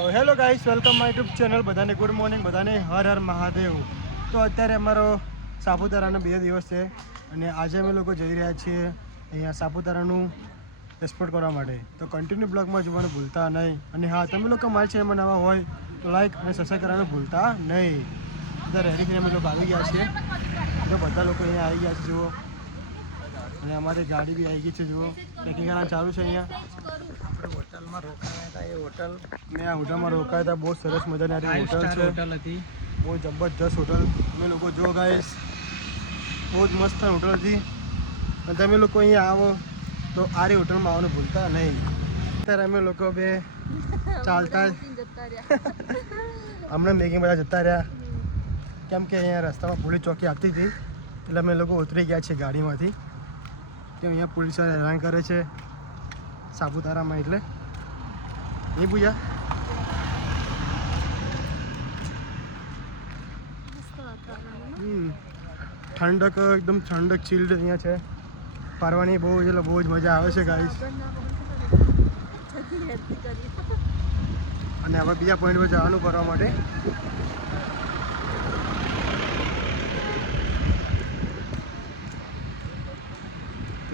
તો hello guys, welcome my YouTube channel. બધાને good morning, બધાને હર હર મહાદેવ. તો અત્યારે અમારો સાપુતારાનો 2 દિવસ છે અને આજે અમે લોકો જઈ રહ્યા છીએ અહીંયા સાપુતારાનું એક્સપ્લોર કરવા માટે. તો કન્ટિન્યુ બ્લોગમાં જોવાનું ભૂલતા નહીં. અને હા, તમે લોકો મારી ચેનલમાં નવા હોય તો લાઈક અને સબસ્ક્રાઈબ કરવાનું ભૂલતા નહીં. બધા રેડી થઈને અમે લોકો આવી ગયા છીએ. તો બધા લોકો અહીંયા આવી ગયા છે જુઓ, અને અમારી ગાડી બી આવી ગઈ છે જુઓ. પેકિંગ કરવાનું ચાલુ છે અહીંયા. હોટલમાં રોકાયા હતા. એ હોટલ મેં આ હોટલમાં રોકાયા હતા. બહુ સરસ મજાની આ હોટલ છે. હોટલ હતી. બહુ જબરજસ્ત હોટલ. તમે લોકો જો ગાઈસ, બહુ જ મસ્ત હોટલ હતી. અને તમે લોકો અહીંયા આવો તો આરી હોટલમાં આવવાનું ભૂલતા નહીં. અત્યારે અમે લોકો બે ચાલતા હમણાં મેગી બધા જતા રહ્યા, કેમ કે અહીંયા રસ્તામાં પોલીસ ચોકી આવતી હતી એટલે અમે લોકો ઉતરી ગયા છીએ ગાડીમાંથી. કે અહીંયા પોલીસ હેરાન કરે છે સાપુતારામાં, એટલે નહીં પૂજા. ઠંડક, એકદમ ઠંડક ચીલ્ડ અહીંયા છે. ફરવાની બહુ એટલે બહુ જ મજા આવે છે ગાઈસ. અને હવે બીજા પોઈન્ટ પર જવાનું કરવા માટે.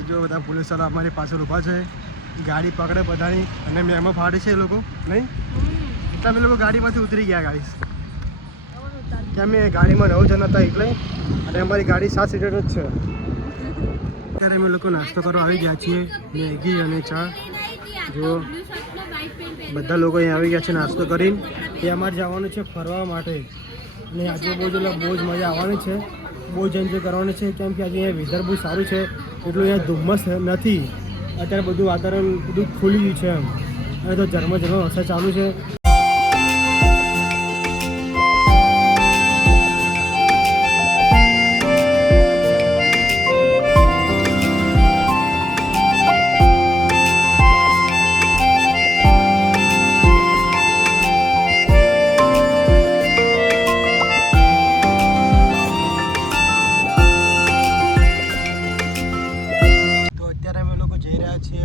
જો બધા પોલીસવાળા અમારી પાછળ ઊભા છે, ગાડી પકડે બધાની, અને મેમો ફાડે છે એ લોકો નહીં. એટલે અમે લોકો ગાડીમાંથી ઉતરી ગયા ગાઈસ, કે અમે ગાડીમાં 9 જણ હતા એટલે, અને અમારી ગાડી 7 સીટર જ છે. અત્યારે અમે લોકો નાસ્તો કરવા આવી ગયા છીએ, મેગી અને ચા. જો બધા લોકો અહીંયા આવી ગયા છે નાસ્તો કરીને. એ અમારે જવાનું છે ફરવા માટે, અને આજે બહુ જ મજા આવવાની છે, બહુ જ એન્જોય કરવાની છે. કેમ કે આજે અહીંયા વેધર બહુ સારું છે, એટલું અહીંયા ધુમ્મસ નથી. અત્યારે બધું વાતાવરણ બધું ખુલી ગયું છે એમ, અને તો ઝરમર વરસાદ ચાલુ છે.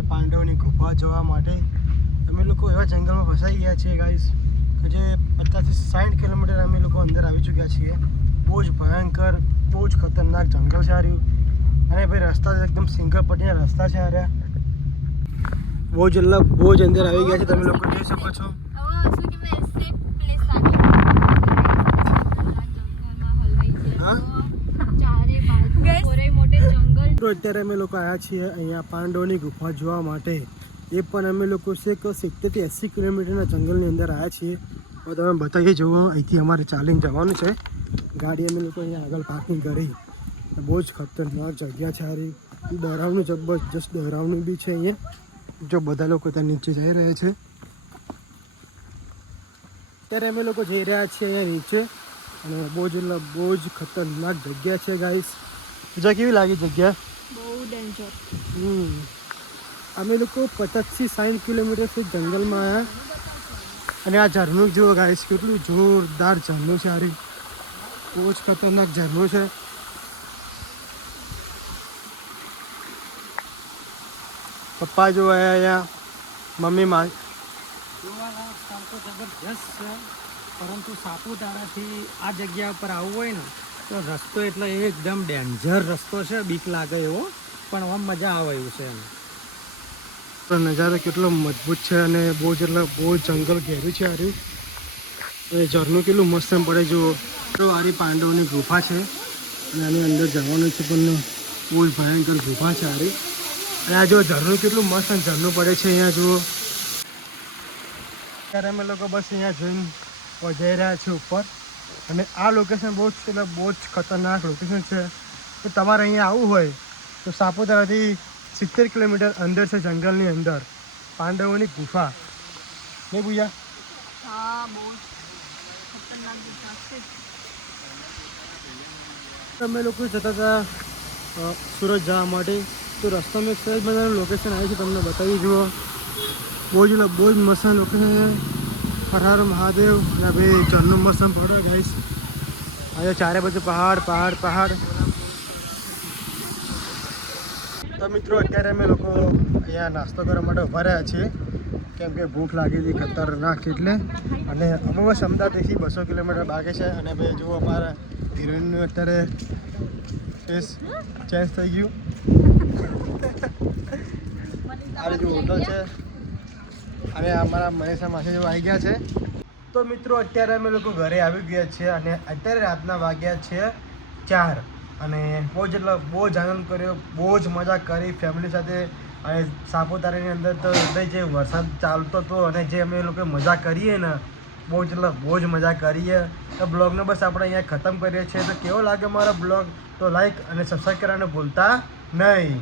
પાંડવોની ગુફા જોવા માટે. અમે લોકો એવા જંગલમાં ફસાઈ ગયા છીએ ગાઈસ કે જે 50 થી 60 કિલોમીટર અમે લોકો અંદર આવી ચૂક્યા છીએ. બહુ જ ભયંકર, બહુ જ ખતરનાક જંગલ છે આર્યું. અને ભાઈ રસ્તા એકદમ સિંગરપટ્ટીના રસ્તા છે આર્યા. બહુ જ અંદર આવી ગયા છે, તમે લોકો જોઈ શકો છો. તો અત્યારે અમે લોકો આવ્યા છીએ અહીંયા પાંડવોની ગુફા જોવા માટે. એ પણ અમે લોકો છે કે 70 થી 80 કિલોમીટરના જંગલની અંદર આવ્યા છીએ. હવે તમે બતાવીએ જુઓ, અહીંથી અમારે ચાલીને જવાનું છે. ગાડી અમે લોકો અહીંયા આગળ પાર્કિંગ કરી. બહુ જ ખતરનાક જગ્યા છે સારી, ડરાવનું, જબરજસ્ત ડરાવનું બી છે અહીંયા. જો બધા લોકો ત્યાં નીચે જઈ રહ્યા છે. અત્યારે અમે લોકો જઈ રહ્યા છીએ અહીંયા નીચે, અને બહુ જ ખતરનાક જગ્યા છે ગાઈસ. પૂજા, કેવી લાગી જગ્યા? બહુ ડેન્જર. અમે લોકો 50 થી 60 કિલોમીટરથી જંગલમાં આવ્યા. અને આ ઝરણું જુઓ ગાઈસ, કેટલું જોરદાર ઝરણું છે આરી. બહુ જ ખતરનાક ઝરણું છે. પપ્પા જો અહીંયા, મમ્મી માં. જોવાલાયક સ્થળ તો જબરજસ્ત છે, પરંતુ સાપુતારાથી આ જગ્યા પર આવવું હોય ને તો રસ્તો એટલે એકદમ ડેન્જર રસ્તો છે, બીક લાગે એવો, પણ આમ મજા આવે એવું છે. તો નજારો કેટલો મજબૂત છે, અને બહુ જંગલ ઘેરું છે આર્યું. એ ઝરણું કેટલું મસ્ત પડે જુઓ. તો આરી પાંડવોની ગુફા છે, અને આની અંદર જવાનું છે, પણ બહુ જ ભયંકર ગુફા છે આરી. અને આ જો ઝરણું કેટલું મસ્ત ઝરણું પડે છે અહીંયા જુઓ. ત્યારે અમે લોકો બસ અહીંયા જોઈને જઈ રહ્યા છીએ ઉપર. અને આ લોકેશન બહુ જ ખતરનાક લોકેશન છે. તો તમારે અહીંયા આવવું હોય તો સાપુતારાથી 70 કિલોમીટર અંદર છે, જંગલની અંદર પાંડવોની ગુફા. નહીં પૂજા? હા, બહુ ખતરનાક જગ્યા છે. અમે લોકો જતા હતા સુરત જવા માટે. તો રસ્તામાં એક સરસ મજાનું લોકેશન આવે છે, તમને બતાવી જુઓ. બહુ જ મસ્ત લોકેશન છે. હર હર મહાદેવ. અને ભાઈ ઝરણું મસ્ત પડે ગાઈસ. અહીંયા ચારે બાજુ પહાડ. તો મિત્રો, અત્યારે અમે લોકો અહીંયા નાસ્તો કરવા માટે ઊભા રહ્યા છીએ, કેમ કે ભૂખ લાગી હતી ખતરનાક એટલે. અને અમે બસ અમદાવાદથી 200 કિલોમીટર બાકી છે. અને ભાઈ જુઓ અમારા હિરોઈનનું અત્યારે ફેસ ચેન્જ થઈ ગયું. આ જે હોટલ છે અને અમારા મનીષા માસી જેવું આવી ગયા છે. તો મિત્રો અત્યારે અમે લોકો ઘરે આવી ગયા છીએ અને અત્યારે રાતના વાગ્યા છે 4 અને બહુ જ એટલે બહુ જ આનંદ કર્યો, બહુ જ મજા કરી ફેમિલી સાથે. અને સાપુતારાની અંદર તો જે વરસાદ ચાલતો હતો અને જે અમે લોકો મજા કરીએ ને બહુ જ એટલે બહુ જ મજા કરીએ. તો બ્લોગને બસ આપણે અહીંયા ખતમ કરીએ છીએ. તો કેવો લાગે મારો બ્લોગ તો લાઈક અને સબસ્ક્રાઈબ કરવાનું ભૂલતા નહીં.